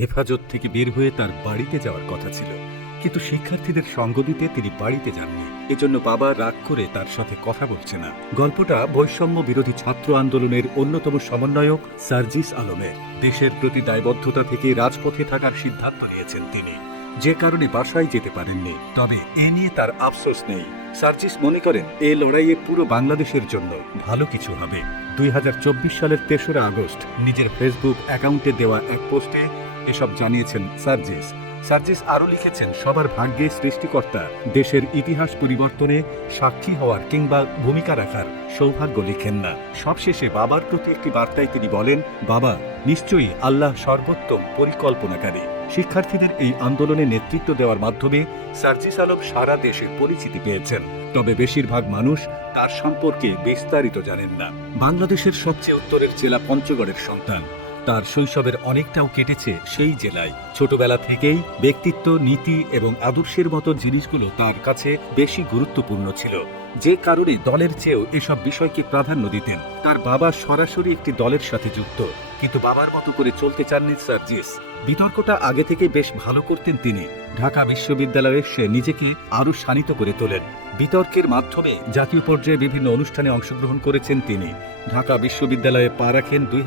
হেফাজত থেকে বের হয়ে তার বাড়িতে যাওয়ার কথা ছিল। কিন্তু শিক্ষার্থীদের সঙ্গ দিতে তিনি বাড়িতে যাননি। এজন্য বাবা রাগ করে তার সাথে কথা বলছে না। গল্পটা বৈষম্য বিরোধী ছাত্র আন্দোলনের অন্যতম সমন্বয়ক সার্জিস আলমের। দেশের প্রতি দায়বদ্ধতা থেকে রাজপথে থাকার সিদ্ধান্ত নিয়েছেন তিনি। যে কারণে বাসায় যেতে পারেননি। তবে এ নিয়ে তার আফসোস নেই। সার্জিস মনে করেন, এ লড়াইয়ে পুরো বাংলাদেশের জন্য ভালো কিছু হবে। দুই হাজার চব্বিশ সালের তেসরা আগস্ট নিজের ফেসবুক অ্যাকাউন্টে দেওয়া এক পোস্টে এসব জানিয়েছেন সার্জিস। সার্জিস আরও লিখেছেন, সবার ভাগ্যে সৃষ্টিকর্তা, দেশের ইতিহাস পরিবর্তনে সাক্ষী হওয়ার কিংবা ভূমিকা রাখার সৌভাগ্য লিখেন না। সবশেষে বাবার প্রতি একটি বার্তায় তিনি বলেন, বাবা, নিশ্চয়ই আল্লাহ সর্বোত্তম পরিকল্পনাকারী। শিক্ষার্থীদের এই আন্দোলনে নেতৃত্ব দেওয়ার মাধ্যমে সার্জিস আলম সারা দেশে পরিচিতি পেয়েছেন। তবে বেশিরভাগ মানুষ তার সম্পর্কে বিস্তারিত জানেন না। বাংলাদেশের সবচেয়ে উত্তরের জেলা পঞ্চগড়ের সন্তান। তার শৈশবের অনেকটাও কেটেছে সেই জেলায়। ছোটবেলা থেকেই ব্যক্তিত্ব, নীতি এবং আদর্শের মতো জিনিসগুলো তার কাছে বেশি গুরুত্বপূর্ণ ছিল। যে কারণে দলের চেয়েও এসব বিষয়কে প্রাধান্য দিতেন। তার বাবা সরাসরি একটি দলের সাথে যুক্ত, কিন্তু বাবার মতো করে চলতে চাননি সার্জিস বিতর্কটা আগে থেকে বেশ ভালো করতেন তিনি। ঢাকা বিশ্ববিদ্যালয়ে সে নিজেকে আরও শানিত করে তোলেন। বিতর্কের মাধ্যমে জাতীয় পর্যায়ে বিভিন্ন অনুষ্ঠানে অংশগ্রহণ করেছেন তিনি। ঢাকা বিশ্ববিদ্যালয়ে পা রাখেন দুই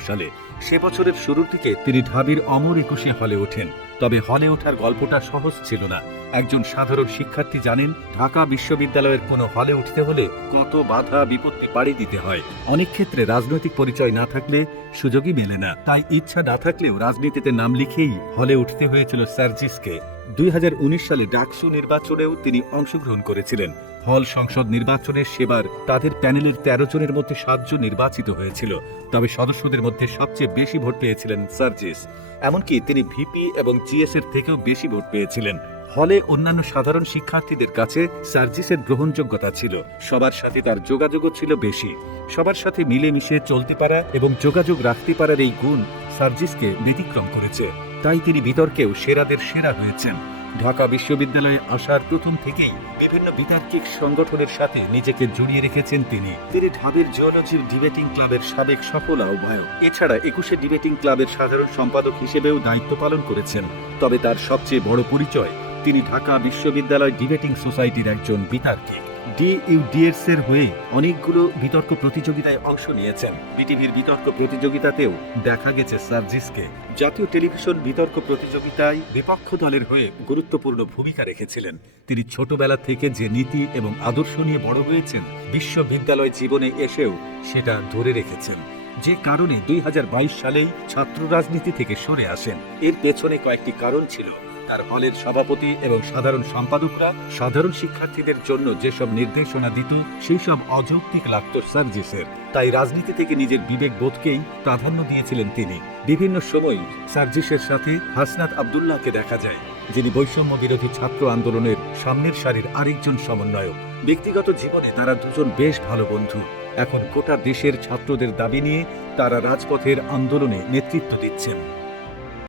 সালে। সে বছরের শুরুর দিকে তিনি ঢাবির অমর একুশে হলে ওঠেন। তবে হলে ওঠার গল্পটা সহজ ছিল না। একজন সাধারণ শিক্ষার্থী জানেন, ঢাকা বিশ্ববিদ্যালয়ের কোনো হলে উঠতে হলে কত বাধা বিপত্তি পাড়ি দিতে হয়। অনেক ক্ষেত্রে রাজনৈতিক পরিচয় না থাকলে সুযোগই মেলে না। তাই ইচ্ছা না থাকলেও রাজনীতিতে নাম লিখেই হলে উঠতে হয়েছিল সার্জিসকে। দুই সালে ডাকসু নির্বাচনেও তিনি অংশগ্রহণ করেছিলেন। হল সংসদ নির্বাচনের সেবার তাদের প্যানেলের তেরো জনের মধ্যে সাতজন নির্বাচিত হয়েছিল। তবে সদস্যদের মধ্যে সবচেয়ে বেশি ভোট পেয়েছিলেন সার্জিস। এমনকি তিনি ভিপি এবং জিএস এর থেকেও বেশি ভোট পেয়েছিলেন। হলে অন্যান্য সাধারণ শিক্ষার্থীদের কাছে সার্জিসের গ্রহণযোগ্যতা ছিল। সবার সাথে তার যোগাযোগও ছিল বেশি। সবার সাথে মিলেমিশে চলতে পারা এবং যোগাযোগ রাখতে পারার এই গুণ সার্জিসকে ব্যতিক্রম করেছে। তাই তিনি বিতর্কেও সেরাদের সেরা হয়েছেন। ঢাকা বিশ্ববিদ্যালয়ে আসার প্রথম থেকেই বিভিন্ন বিতার্কিক সংগঠনের সাথে নিজেকে জড়িয়ে রেখেছেন তিনি। তিনি ঢাবের জিওলজির ডিবেটিং ক্লাবের সাবেক সফল আহ্বায়ক। এছাড়া একুশে ডিবেটিং ক্লাবের সাধারণ সম্পাদক হিসেবেও দায়িত্ব পালন করেছেন। তবে তার সবচেয়ে বড় পরিচয়, তিনি ঢাকা বিশ্ববিদ্যালয় ডিবেটিং সোসাইটির একজন বিতার্কিক। এর হয়ে অনেকগুলো বিতর্ক প্রতিযোগিতায় অংশ নিয়েছেন। বিটিভির বিতর্ক প্রতিযোগিতাতেও দেখা গেছে সার্জিসকে। জাতীয় টেলিভিশন বিতর্ক প্রতিযোগিতায় বিপক্ষ দলের হয়ে গুরুত্বপূর্ণ ভূমিকা রেখেছিলেন। তিনি ছোটবেলা থেকে যে নীতি এবং আদর্শ নিয়ে বড় হয়েছেন, বিশ্ববিদ্যালয় জীবনে এসেও সেটা ধরে রেখেছেন। যে কারণে দুই হাজার বাইশ সালেই ছাত্র রাজনীতি থেকে সরে আসেন। এর পেছনে কয়েকটি কারণ ছিল। তার হলের সভাপতি এবং সাধারণ সম্পাদকরা সাধারণ শিক্ষার্থীদের জন্য যেসব নির্দেশনা দিত সেই সব অযৌক্তিক লাগত সার্জিসের। তাই রাজনীতি থেকে নিজের বিবেক বোধকেই প্রাধান্য দিয়েছিলেন তিনি। বিভিন্ন সময় সার্জিসের সাথে হাসনাত আবদুল্লাহকে দেখা যায়, যিনি বৈষম্য বিরোধী ছাত্র আন্দোলনের সামনের সারির আরেকজন সমন্বয়ক। ব্যক্তিগত জীবনে তারা দুজন বেশ ভালো বন্ধু। এখন গোটা দেশের ছাত্রদের দাবি নিয়ে তারা রাজপথের আন্দোলনে নেতৃত্ব দিচ্ছেন।